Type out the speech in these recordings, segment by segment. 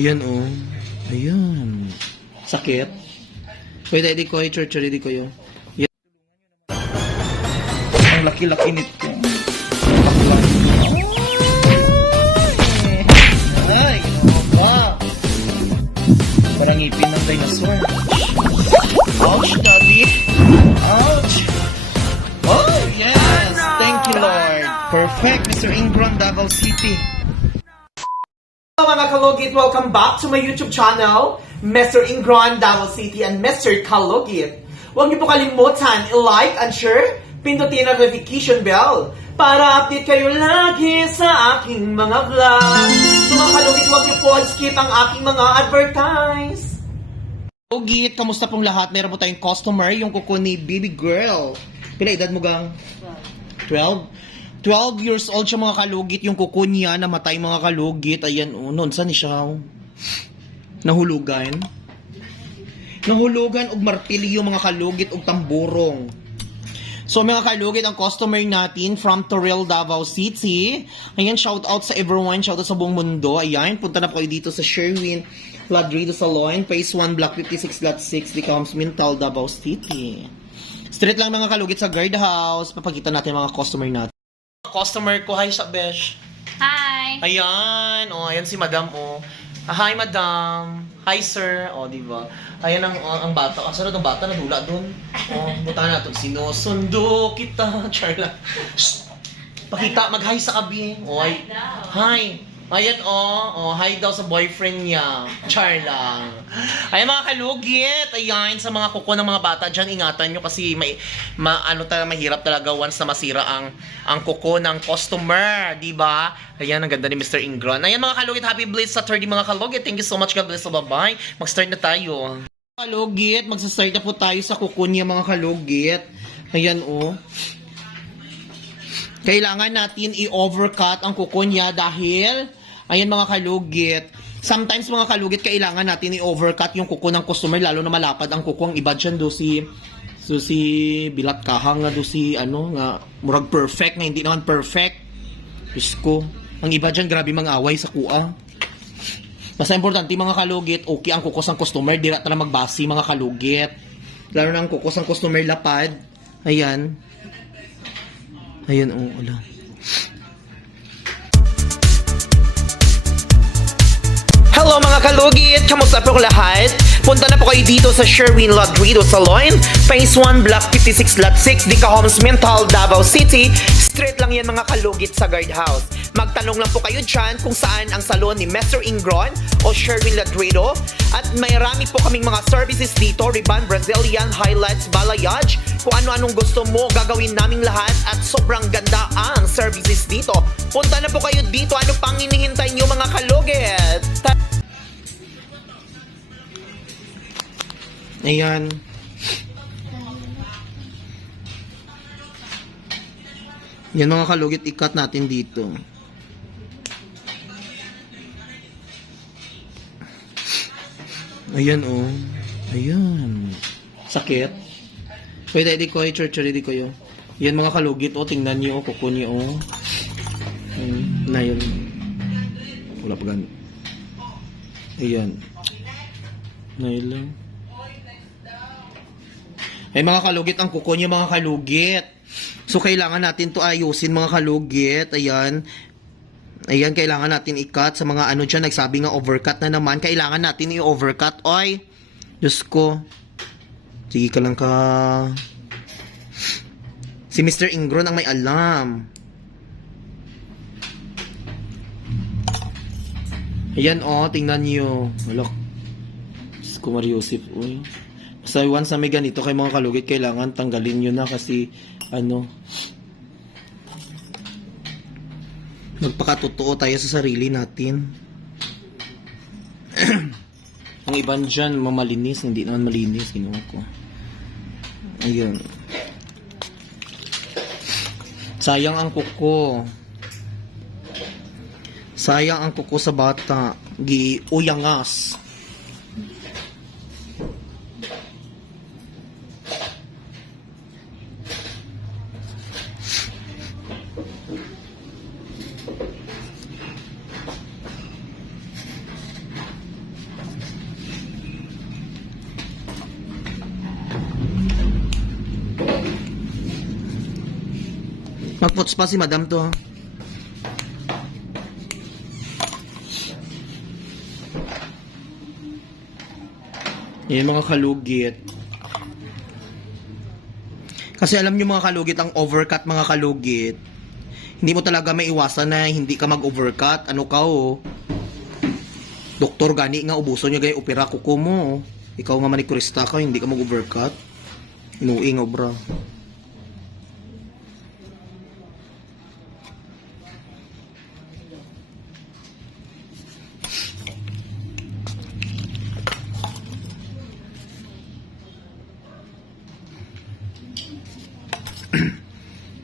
Ayan, oh. Ayan. Sakit. Pwede, di ko, church, di ko yun. Ang laki-laki nito. Ay, ba? Parang ngipin ng dinosaur. Ouch, daddy. Ouch. Oh, yes. Thank you, Lord. Perfect, Mr. Ingron, Davao City. Hello mga kalugit, welcome back to my YouTube channel, Mr. Ingron, Davao City, and Mr. Kalugit. Huwag niyo po kalimutan i-like and share, pindutin ang notification bell para update kayo lagi sa aking mga vlog. So mga kalugit, huwag niyo po skip ang aking mga advertise. Kalugit, kamusta pong lahat? Meron po tayong customer, yung kuko ni baby girl. Pila edad mo gang? 12 years old siya mga kalugit, yung kuko niya, namatay mga kalugit. Ayan, oh, noon, saan siya? Nahulugan. Nahulugan og martilyo mga kalugit og tamburong. So mga kalugit, ang customer natin from Toril, Davao City. Ayan, shout out sa everyone, shout out sa buong mundo. Ayan, punta na po kayo dito sa Sherwin Ladrido Salon, Phase 1, Block 56, Lot 6, Decoms Mintal, Davao City. Straight lang mga kalugit sa guardhouse. Papakita natin mga customer natin. Customer ko, hi sa besh. Hi! Ayan, oh, ayan si madam, oh. Hi, madam. Hi, sir. Oh, di ba? Ayan ang bata. Asa na itong bata? Nadula doon. Oh, buta na ito. Sinusundo kita. Char lang. Shh! Pakita, mag-hi sa kabi. Oh, hi. Ayan, oh, hi daw sa boyfriend niya. Char lang. Ayan, mga kalugit. Ayan, sa mga kuko ng mga bata dyan, ingatan nyo kasi mahirap talaga once na masira ang kuko ng customer. Diba? Ayan, ang ganda ni Mr. Ingron. Ayan, mga kalugit, happy bliss sa 30 mga kalugit. Thank you so much, God bless. So, bye-bye. Mag-start na tayo. Kalugit, magsastart na po tayo sa kuko niya, mga kalugit. Ayan, oh. Kailangan natin i-overcut ang kuko niya dahil ayan mga kalugit. Sometimes mga kalugit, kailangan natin i-overcut yung kuko ng customer, lalo na malapad ang kuko. Ang iba dyan do si bilat kahang nga do si nga murag perfect nga hindi naman perfect. Diyos ko. Ang iba dyan, grabe mga away sa kuha. Basta importante mga kalugit, okay ang kukos ng customer, dira tala magbasi mga kalugit. Lalo na ang kukos ng customer lapad. Ayan. Ayan, oh, ala. Hello mga kalugit! Kamusta po lahat? Punta na po kayo dito sa Sherwin Ladrido Salon, Phase 1, Block 56, Lot 6, Decoms Mintal, Davao City. Straight lang yan mga kalugit sa guardhouse. Magtanong lang po kayo dyan kung saan ang salon ni Mr. Ingron o Sherwin Ladrido. At may rami po kaming mga services dito, ribbon, Brazilian, highlights, balayage. Kung ano-anong gusto mo, gagawin naming lahat at sobrang ganda ang services dito. Punta na po kayo dito. Ano pang hinihintay nyo mga kalugit? Ayan. Yan mga kalugit, i-cut natin dito. Ayan, oh. Ayan. Sakit. Pwede, di ko, church, di ko yun. Yan mga kalugit, oh. Tingnan nyo, oh. Kuko nyo, oh. Na yun. Wala pa gan. Ayan. Na yun lang. Ay mga kalugit, ang kuko nyo mga kalugit. So kailangan natin to ayusin mga kalugit. Ayan. Ayan, kailangan natin i-cut sa mga ano dyan. Nagsabi nga overcut na naman. Kailangan natin i-overcut. Oy, Diyos ko. Sige ka lang ka. Si Mr. Ingron ang may alam. Ayan, oh, tingnan nyo. Wala. Diyos ko, Mariusip. Uy. Basta once na may ganito kay mga kalugit, kailangan tanggalin nyo na kasi magpakatotoo tayo sa sarili natin. Ang iban dyan, mamalinis, hindi naman malinis, ginawa ko. Ayun. Sayang ang kuko. Sayang ang kuko sa bata. Uyangas. Magputs pa si madam to. Yan mga kalugit. Kasi alam nyo mga kalugit, ang overcut mga kalugit, hindi mo talaga maiwasan na hindi ka mag-overcut. Ano ka doktor gani nga ubuso niya gaya opera kuko mo. Ikaw nga manikurista ka, hindi ka mag-overcut. Inuing obra.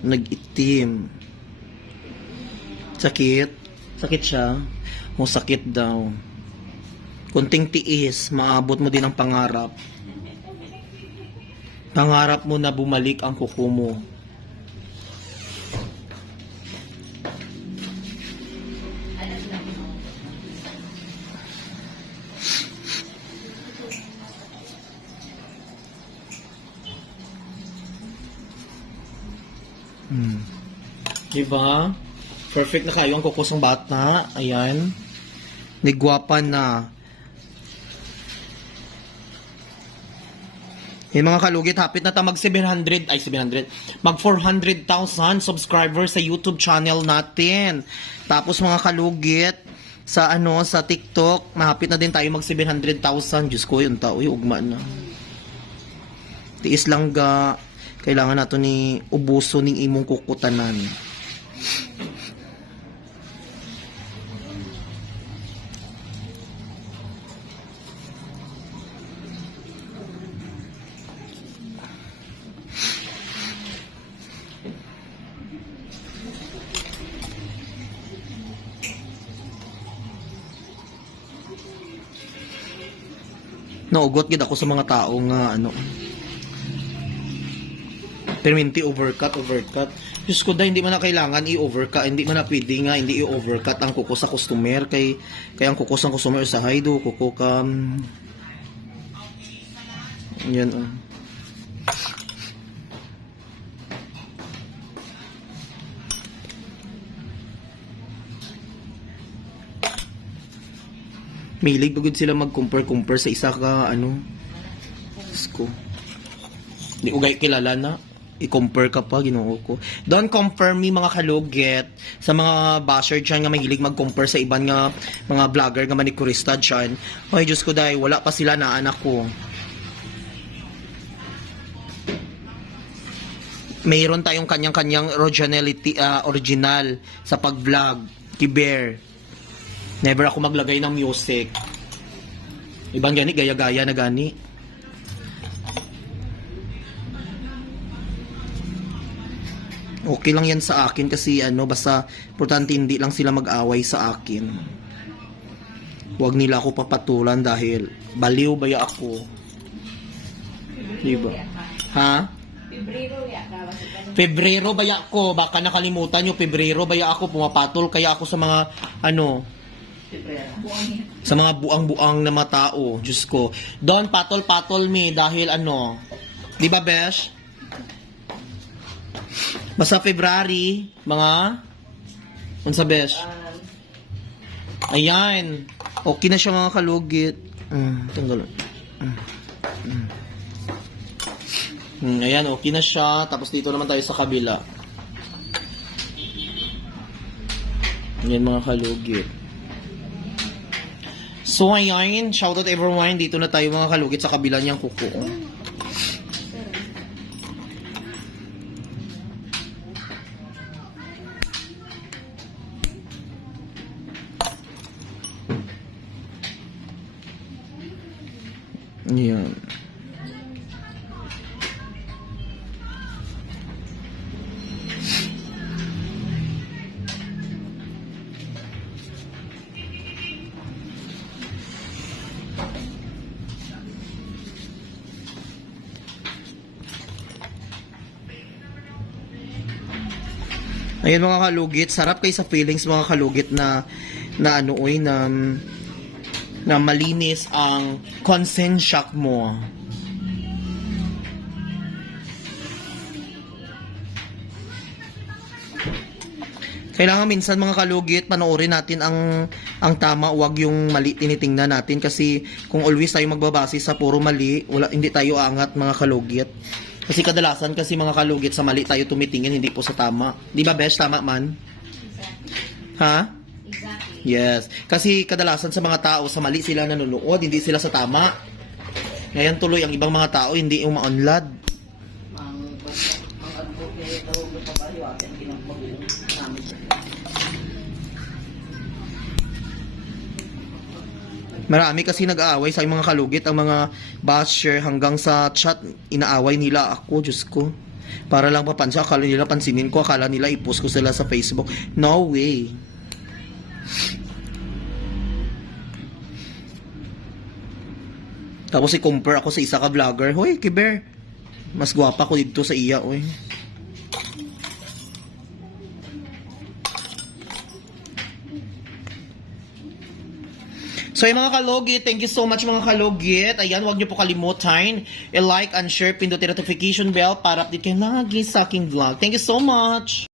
Nag-itim. Sakit. Sakit siya. O sakit daw. Kunting tiis, maabot mo din ang pangarap. Pangarap mo na bumalik ang kuko mo. Diba? Perfect na kayo ang kukusong bata. Ayan. Nigwapa na. Yung mga kalugit, hapit na ta mag 700, mag 400,000 subscribers sa YouTube channel natin. Tapos mga kalugit, sa sa TikTok, mahapit na din tayo mag 700,000. Diyos ko, yun tao, ugma na. Tiis lang ga. Kailangan nato ni ubuso ning imong kukutanan. Naugot gid ako sa mga tao nga perminti overcut. Diyos ko, hindi man na kailangan i-overcut, hindi man na pwede nga hindi i-overcut ang kuko sa customer kay ang kuko sa customer sa haydo, kuko ka yan Milig bagod sila mag-compare sa isa ka Sko. Di ugay kilala na. I-compare ka pa, ginoo ko. Don't compare me mga kalugit sa mga basher dyan nga mahilig mag-compare sa ibang nga mga vlogger nga manikurista dyan. Ay, Diyos ko dahil, wala pa sila na anak ko. Mayroon tayong kanyang-kanyang original sa pag-vlog. Kiber. Never ako maglagay ng music. Ibang gani, gaya-gaya na gani. Okay lang yan sa akin kasi basta importante hindi lang sila mag-away sa akin. Huwag nila ako papatulan dahil baliw baya ako. Diba? Ha? Pebrero baya ako. Baka nakalimutan nyo, Pebrero baya ako. Pumapatol kaya ako sa mga sa mga buang-buang na matao. Diyos ko. Don't patol-patol me dahil di ba, Besh? Basta February, mga unsa Besh? Ayan. Okay na siya mga kalugit. Tanggal. Ayan, okay na siya. Tapos dito naman tayo sa kabila. Ayan mga kalugit. So ayan, shoutout everyone. Dito na tayo mga kalugit sa kabila niyang kuko. Ayan. Ayan mga kalugit, sarap kayo sa feelings mga kalugit na malinis ang konsensya mo. Kailangan minsan mga kalugit, panoorin natin ang tama, wag yung mali tinitingnan natin kasi kung always tayo magbabase sa puro mali, hindi tayo angat mga kalugit. Kasi kadalasan kasi mga kalugit sa mali tayo tumitingin, hindi po sa tama. Di ba, Besh? Tama man? Ha? Exactly. Yes. Kasi kadalasan sa mga tao, sa mali sila nanonood, hindi sila sa tama. Ngayon tuloy, ang ibang mga tao, hindi umaunlad. Marami kasi nag-aaway sa mga kalugit, ang mga basher hanggang sa chat, inaaway nila ako, Diyos ko. Para lang papansin, akala nila pansinin ko, akala nila i-post ko sila sa Facebook. No way. Tapos i-compare ako sa isa ka vlogger. Hoy, Kiber, mas gwapa ko dito sa iya, oy. So yung mga kalugit, thank you so much mga kalugit. Ayan, huwag niyo po kalimutan i-like and share, pindutin notification bell para update kayo lagi sa aking vlog. Thank you so much!